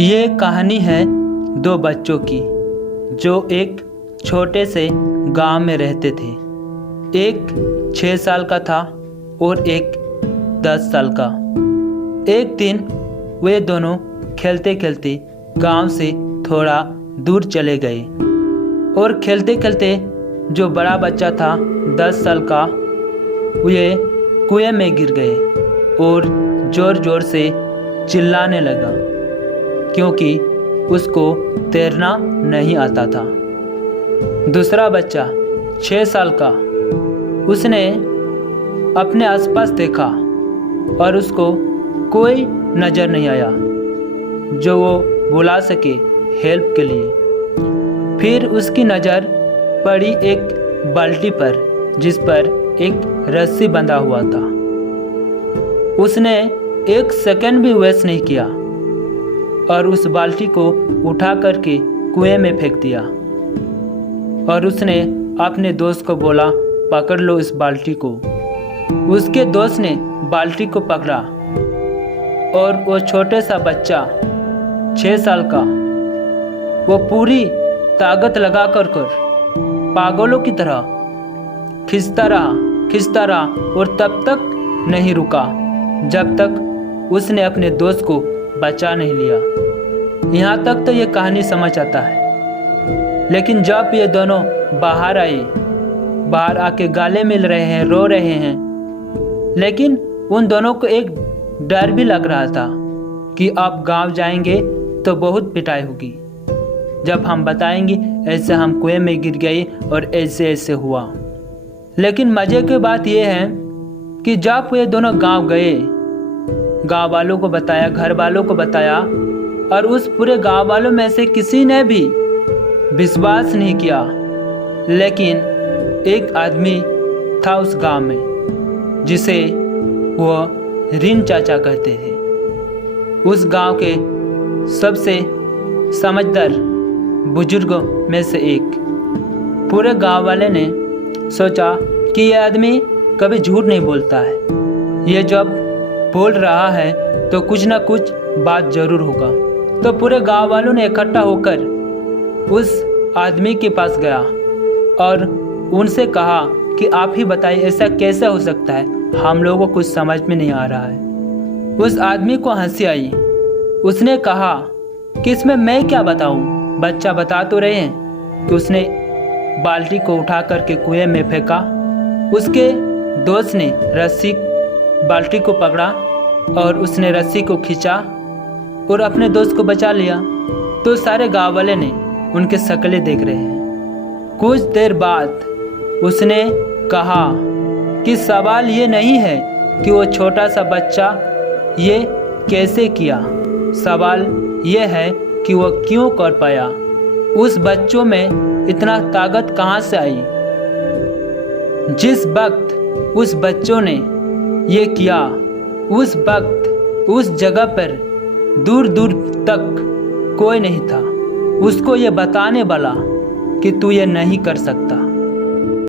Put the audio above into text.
ये कहानी है दो बच्चों की जो एक छोटे से गांव में रहते थे। एक 6 साल का था और एक 10 साल का। एक दिन वे दोनों खेलते खेलते गांव से थोड़ा दूर चले गए और खेलते खेलते जो बड़ा बच्चा था 10 साल का, वे कुएं में गिर गए और ज़ोर ज़ोर से चिल्लाने लगा क्योंकि उसको तैरना नहीं आता था। दूसरा बच्चा 6 साल का, उसने अपने आसपास देखा और उसको कोई नज़र नहीं आया जो वो बुला सके हेल्प के लिए। फिर उसकी नज़र पड़ी एक बाल्टी पर जिस पर एक रस्सी बंधा हुआ था। उसने एक सेकंड भी वेस्ट नहीं किया और उस बाल्टी को उठा करके कुएं में फेंक दिया और उसने अपने दोस्त को बोला, पकड़ लो इस बाल्टी को। उसके दोस्त ने बाल्टी को पकड़ा और वो छोटे सा बच्चा 6 साल का, वो पूरी ताकत लगा कर पागलों की तरह खींचता रहा और तब तक नहीं रुका जब तक उसने अपने दोस्त को बचा नहीं लिया। यहाँ तक तो ये कहानी समझ आता है, लेकिन जब ये दोनों बाहर आए, बाहर आके गाले मिल रहे हैं, रो रहे हैं, लेकिन उन दोनों को एक डर भी लग रहा था कि अब गांव जाएंगे तो बहुत पिटाई होगी। जब हम बताएंगे ऐसे हम कुएं में गिर गए और ऐसे ऐसे हुआ। लेकिन मज़े की बात यह है कि जब ये दोनों गांव गए, गांव वालों को बताया, घर वालों को बताया, और उस पूरे गांव वालों में से किसी ने भी विश्वास नहीं किया। लेकिन एक आदमी था उस गांव में जिसे वो रीन चाचा कहते थे। उस गांव के सबसे समझदार बुजुर्गों में से एक। पूरे गांव वाले ने सोचा कि यह आदमी कभी झूठ नहीं बोलता है, ये जब बोल रहा है तो कुछ ना कुछ बात जरूर होगा। तो पूरे गांव वालों ने इकट्ठा होकर उस आदमी के पास गया और उनसे कहा कि आप ही बताइए ऐसा कैसे हो सकता है, हम लोगों को कुछ समझ में नहीं आ रहा है। उस आदमी को हंसी आई। उसने कहा कि इसमें मैं क्या बताऊं, बच्चा बता तो रहे हैं कि उसने बाल्टी को उठा करके कुएं में फेंका। उसके दोस्त ने रस्सी बाल्टी को पकड़ा और उसने रस्सी को खींचा और अपने दोस्त को बचा लिया। तो सारे गांव वाले ने उनके शक्लें देख रहे हैं। कुछ देर बाद उसने कहा कि सवाल ये नहीं है कि वो छोटा सा बच्चा ये कैसे किया, सवाल ये है कि वो क्यों कर पाया। उस बच्चों में इतना ताकत कहाँ से आई। जिस वक्त उस बच्चों ने ये किया, उस वक्त उस जगह पर दूर दूर तक कोई नहीं था उसको ये बताने वाला कि तू ये नहीं कर सकता।